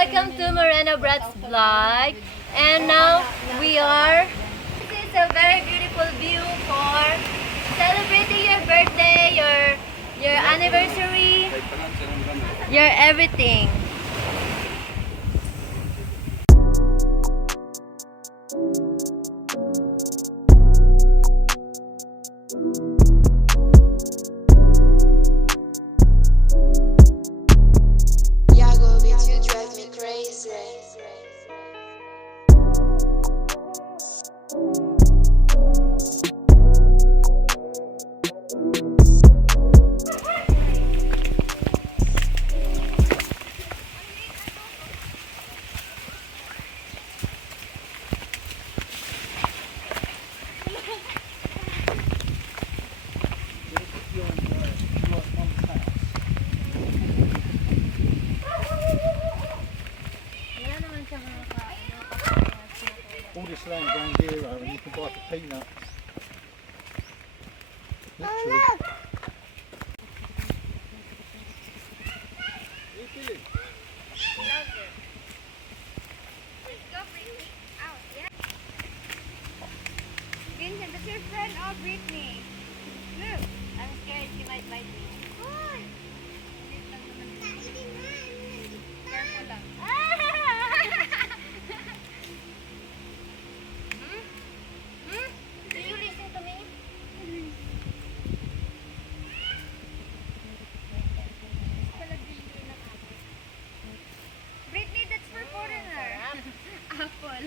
welcome to Morena Brat's vlog. And now we are. This is a very beautiful view for celebrating your birthday, your anniversary, your everything. All this land around here, and you can buy for peanuts. Literally. Vincent, that's your friend. Oh, Brittany. Look. I'm scared she might bite me. Careful lang. Do you listen to me? Brittany, that's for foreigner. Apple.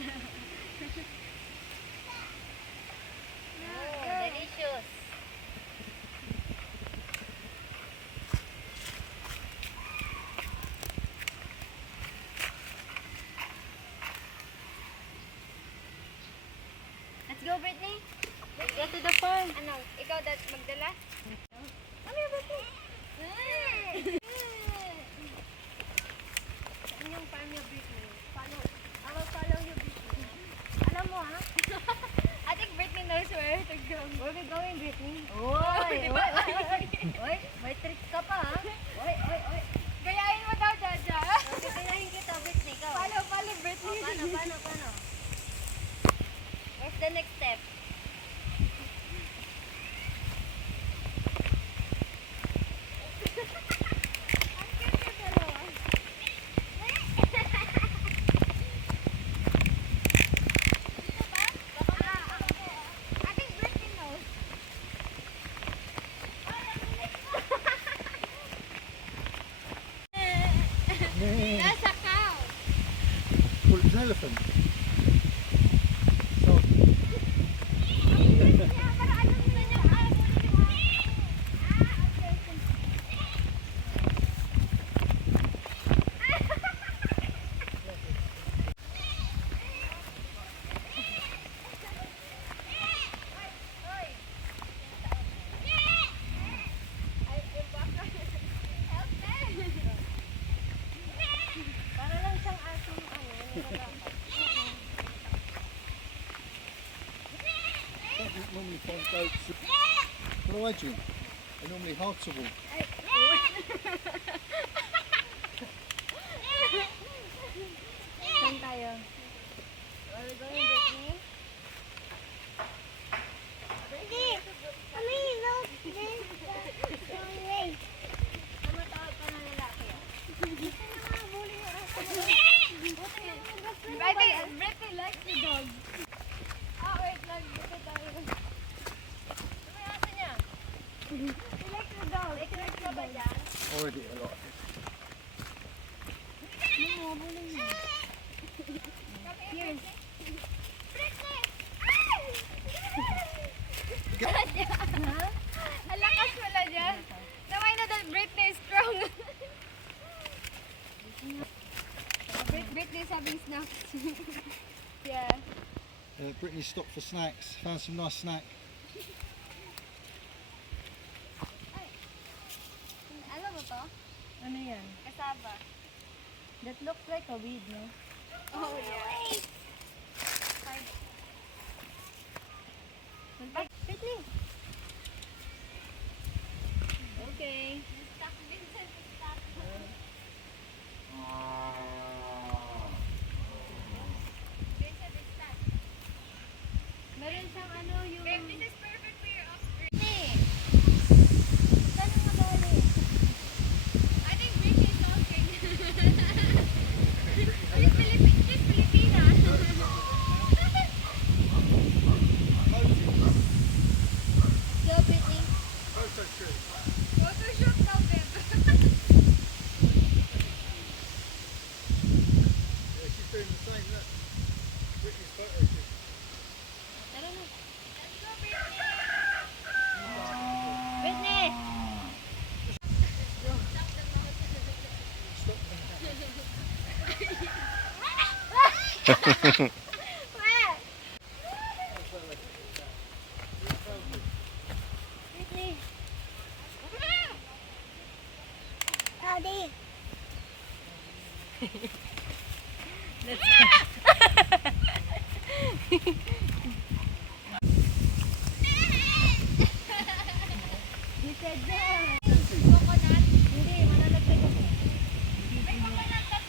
Oh, delicious. Let's go, Brittany. Let's get to the farm. Ano, ikaw dat magdala? Ano yung Brittany? Saan yung farm niya, Brittany? Follow you, Brittany. Alam mo, ha? I think Brittany knows where to go. Where we going, Brittany? Oy, may tricks ka pa, ha? Oy. Gayahin mo daw, Jhaja. Pipinahin kita, Brittany. Ikaw. Follow, Brittany. Paano? Where's the next step? Ang cute yung dalawa. Dito ba? I think Brittany knows. That's a cow. Well, it's an elephant. So, Yeah, pero alam mo na niya. Okay. Para lang siyang asong I don't normally find goats. What do I do? They're normally hard to walk. Saan tayo? Where we going, Brittany? Tumatawag pa ng lalaki, ah. I think Brittany likes the dog. Oh, wait lang. Dito tayo. Ano yung aso niya? He likes the dog. May crush ka ba dyan? Already a lot. Here. Ha? Ang lakas wala dyan. Naway na that Brittany is strong. Brittany is having snacks. Yeah. Brittany stopped for snacks. Found some nice snack. Alam mo to? Ano yan? Kasaba. That looks like a weed, no? Oh, yeah. Brittany! Okay. Stuck, Vincent. Stuck. Where? Whitney. Howdy. He said that. Coconut? Hindi, malalagay ko. May coconut ka.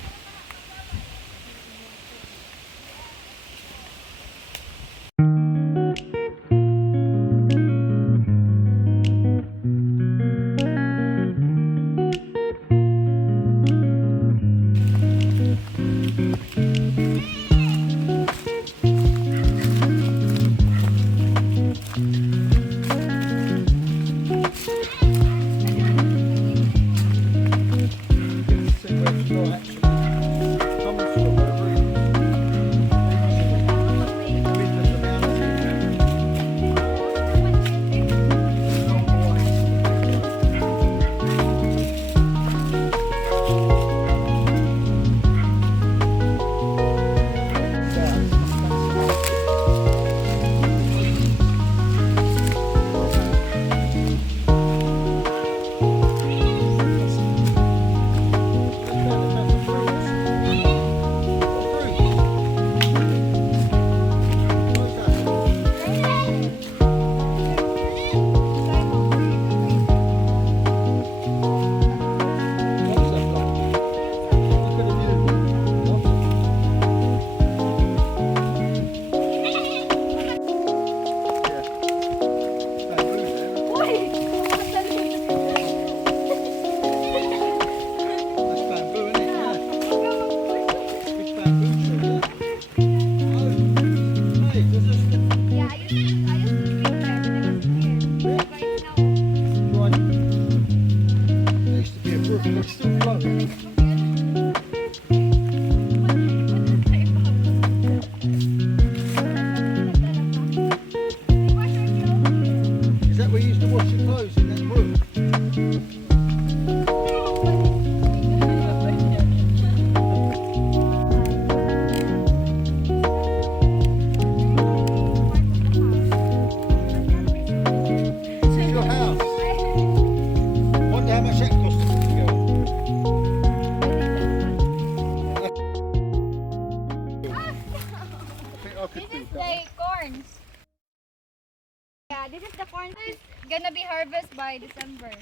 This is the corn. It's gonna be harvested by December.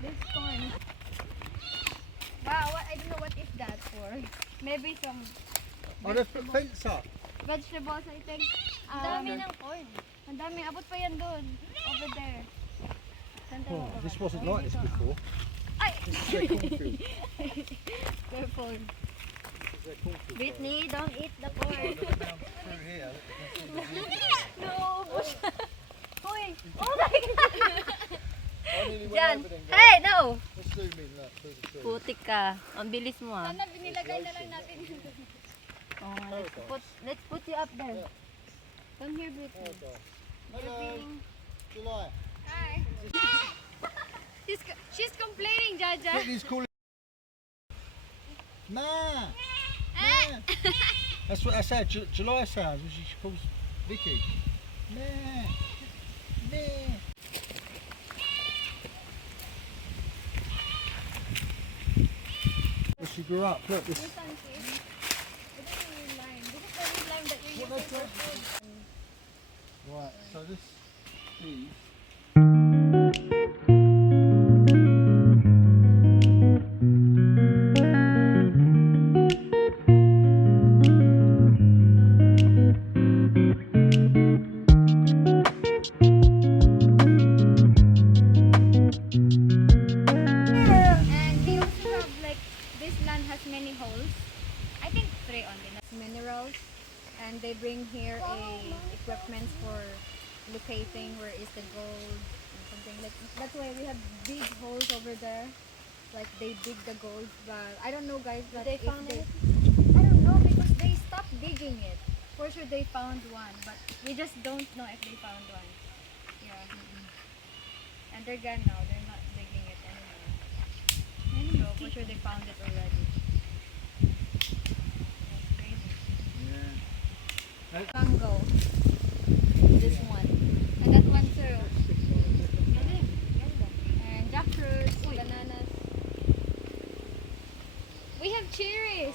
This corn. Wow, I don't know what is that for. Maybe some Oh, they've put fence up. vegetables, I think. Ang dami ng corn. Ang dami. Abot pa yan doon. Over there. Saan tayo Oh, bababa? this wasn't like this before. Ay! This is their cornfield. Careful. This is their cornfield. Whitney, don't eat the corn. Look down through here. No, bush. Hoy! Oh my God! I nearly went Jan! over them, guys. Hey, no! Let's zoom in, look, through the tree. Putik ka. Ang bilis mo ah. Sana binilagay na lang natin yun. Oh, let's put you up there. Come here, Oh, Whitney. gosh. You're Hello, feeling... July. Hi. She's complaining, Jhaja. Whitney's calling. Ma! Ma! That's what I said. July sounds when she calls Vicky. Ma! Ma! Well, she grew up. Look, this. This one, see? This is the real lime. This is the real lime that you're What using they for food. Right, so this seed. And they also have like, this land has many holes. I think 3 only. That's minerals. And they bring here equipment for locating where is the gold and something like that's why we have big holes over there. Like they dig the gold, but I don't know, guys. But They if found it? I don't know because they stopped digging it. For sure they found one, but we just don't know if they found one. Yeah. And they're gone now. They're not digging it anymore. So for sure they found it already. That's crazy. Yeah. Mango. This one. And that one too. And jackfruits, bananas. We have cherries.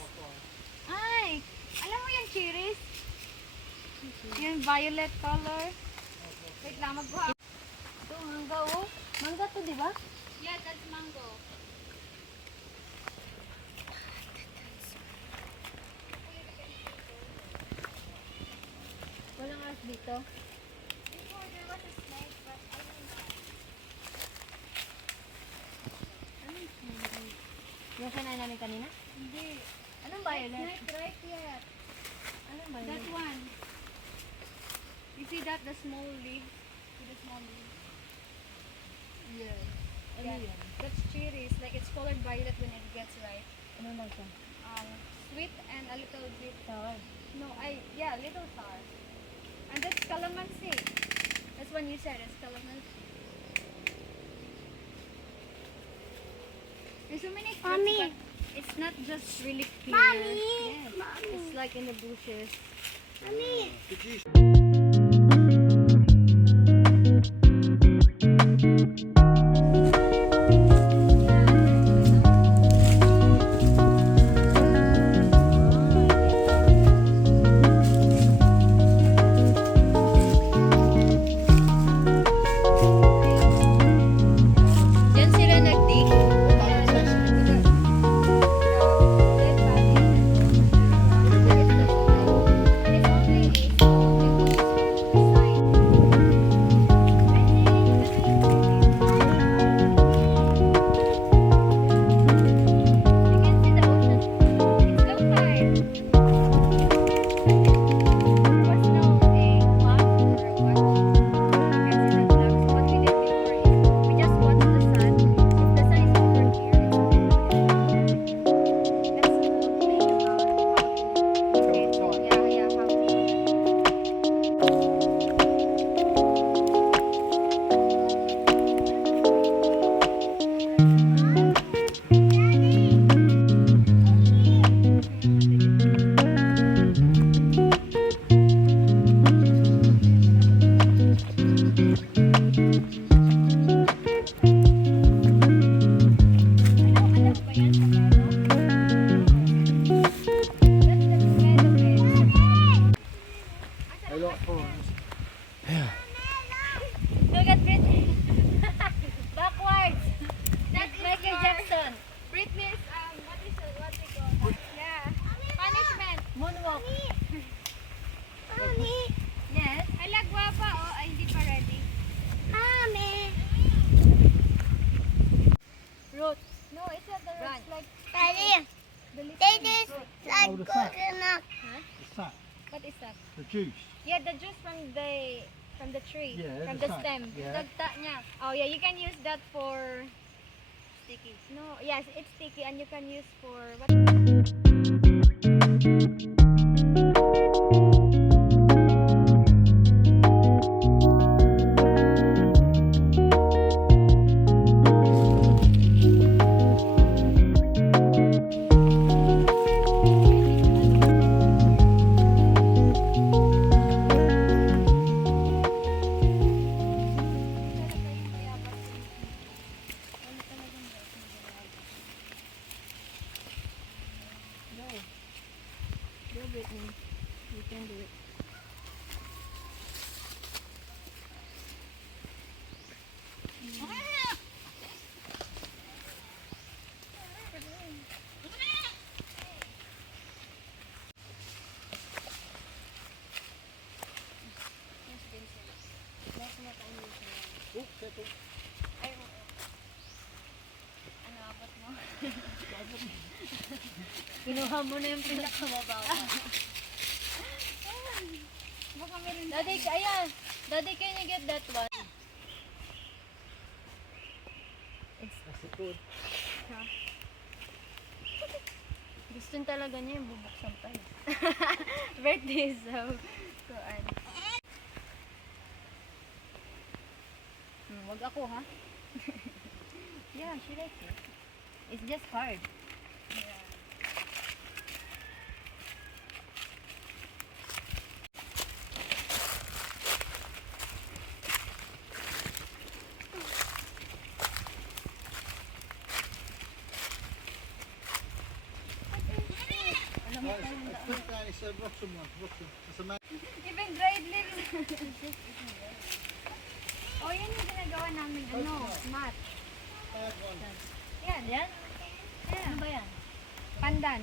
Ay! Alam mo yung cherries? Yung violet color. Wait lang, magbuha. Ito, mangga oh. Mangga to, di ba? Yeah, that's mango. Walang aas dito. Before there was a snake, but I don't know. Yung kinain namin kanina? Hindi. Anong It's violet? not right yet. Anong That violet? one. You see that? The small leaves? See the small leaves? Yes. Ano Yeah. yan? That's cherries. Like it's colored violet when it gets ripe. Ano lang siya? Sweet and a little bit. Sour. No, yeah, little sour. And that's calamansi. That's when you said it's calamansi. There's so many fruits, Mommy. but it's not just really clear. Mommy. Yes. Mommy. It's like in the bushes. Mommy. Did you Diyan sila nag-dig. Look at Britney. Backwards. That's Michael Jackson. Britney's, what is it? What they call? Yeah. Punishment. Moonwalk. Mommy. Yes. Hala, guwapa, oh. Ay, hindi pa ready. Mommy. Root. No, it's not the Run. roots, like Daddy. the little. They just like Oh, the fat. coconut. the sap, What is that? the juice? Yeah, the juice from the tree. Yeah, from the the sap, stem. yeah. Dagta niya. Oh yeah, you can use that for Sticky. no, yes, it's sticky and you can use for what? Go, Britney. You can do it. Oh, careful. Ano abot mo? Kinuha mo na yung pinakamabaw. Baka meron Daddy, ayan. Daddy, can you get that one? That's it, good. Gusto talaga niya yung bubuksan pa eh. birthday so kuan. Wag ako ha. Yeah, she likes it. It's just hard. It's put down, it's a rotten one. Rotten. It's a man. Even dried leaves. Oh, yun yung ginagawa namin. Ano? Mat. Bad one. Yan. Yan? Yeah. Ano ba yan? Pandan.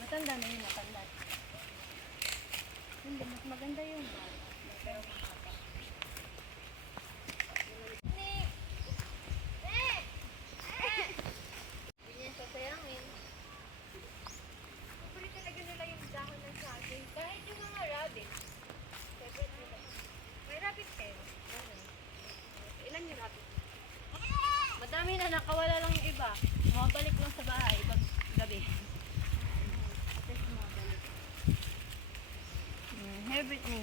Matanda na yun, matanda. Hindi, mas maganda yung mat. Pero mahaba. Hindi yan sasayangin. Paborito talaga nila yung dahon ng saging. Kahit yung mga rabbit. Favorite nila. May rabbit tail. Ilan yung rabbit? Madami na, nakawala lang yung iba. Mabalik lang sa bahay pag gabi. Tapos mabalik. Here, Brittany.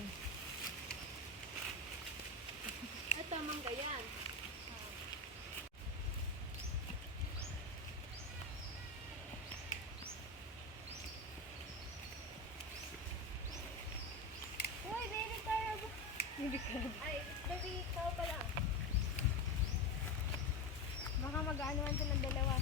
Ito, mangga yan. Uy, baby carab! Baby carab. Ay, baby, ikaw pala. Baka mag-aanuan silang dalawa.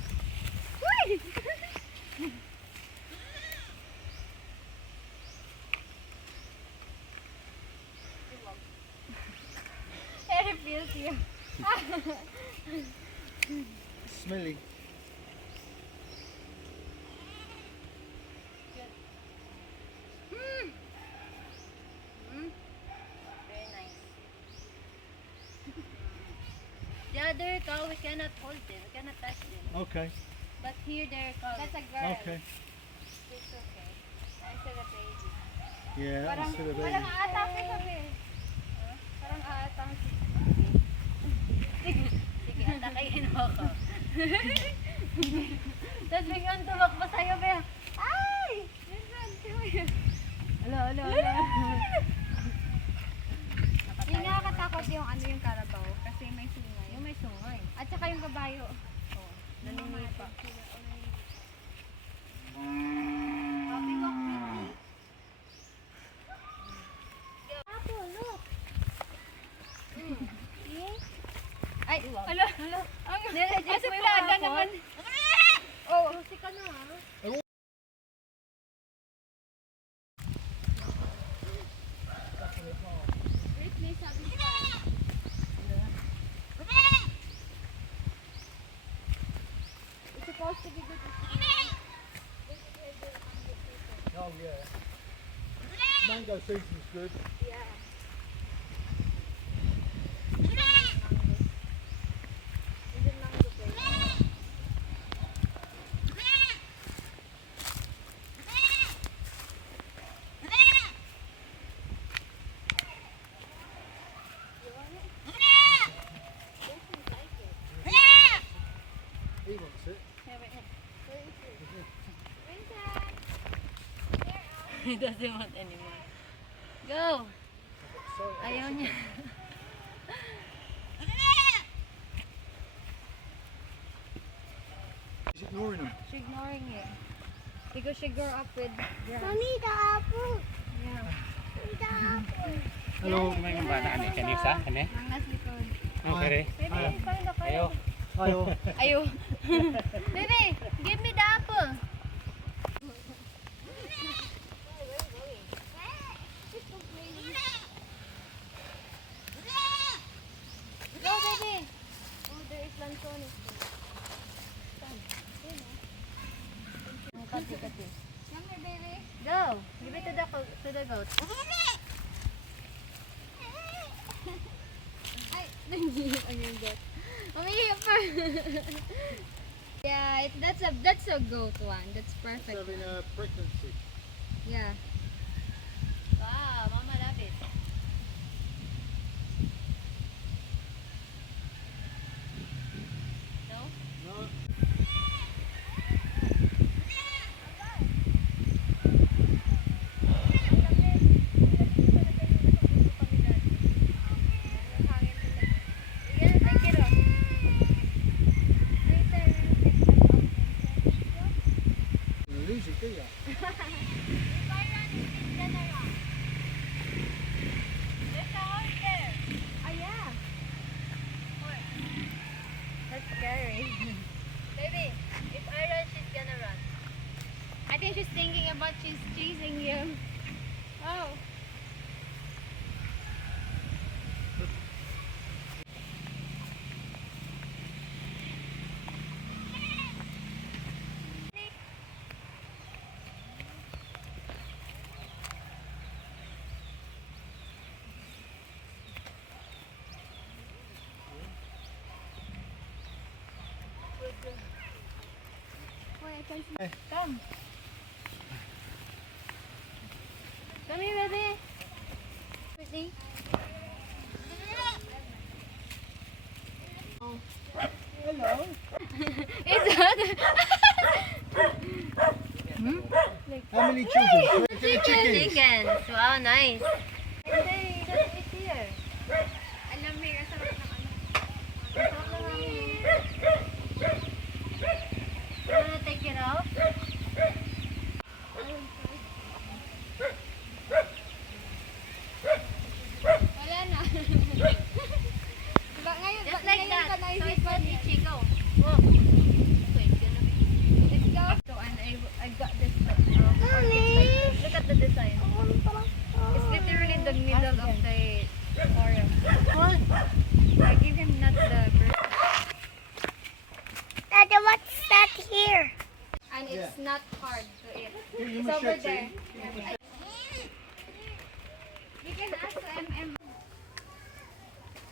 Harry feels you. Smelly. Very nice. The other cow, we cannot hold them. We cannot touch them. Okay. But here, they're cows. That's a girl. Okay. It's okay. I said a baby. Yeah, Parang, that's still a parang baby. aatake kami. Parang aatake. Sige, atakayin mo ako. Tapos biglang tumakbo sa'yo, Bea. Ay! Minsan, siya. Alo. Yung nakakatakot yung ano yung karabaw kasi may sungay. Yung may sungay. At saka yung kabayo. Oh, naninipa. Happy walk with me. Apple, look. Ay, Iwag. alo. Nire-reject Kasi mo yung plaga apple? naman. Oh, Susi ka na, ha? Britney sabi ka. It's supposed to be good. Oh yeah. Mango season's good. Yeah. Even mango play. He wants it. He doesn't want anymore. Go! So, Ayaw niya. he's ignoring them. She's ignoring it. Because she grew up with grass. Mommy, the apple. Yeah. The apple. Hello, may bata ni Janice ha? Kani? Ang nasa likod. Okay. Baby, find the Ayo. Ayo. Ayo. Baby, give me the apple. Go, baby. Oh, there is lansones. Kati. Come here, baby. Go! Give it to the goat. Ay, nanggihip ang yung goat. Umihip pa. Yeah, that's a goat one. That's He's perfect. having a pregnancy. Yeah. Wow, Mama love it. No? No. Yeah, take it off. Later, we'll take that off. You lose it, do you? Byron, much is chasing you. Oh. Come. Come here, baby. Pretty. Hello. It's hot. How many children? Chickens. Chickens. Wow, nice. Hey, that's it here. Alam mo yung sarap na ano. Sarap na namin. You wanna take it out? Wala na. Ngayon, Just like ngayon that. ka So naisip it's mo called niyan. Ichigo. Whoa. So it's gonna be. Let's go. So and I got this orchids like this. Look at the design. It's literally the middle of the aquarium. What? I give him not the bird. Dada, what's that here? And it's not hard to eat. You It's must over check, there. see? You can ask MM.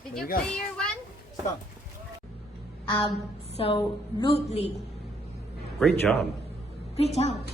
Did There you you go. play your one? Stop. Absolutely. Great job. Great job.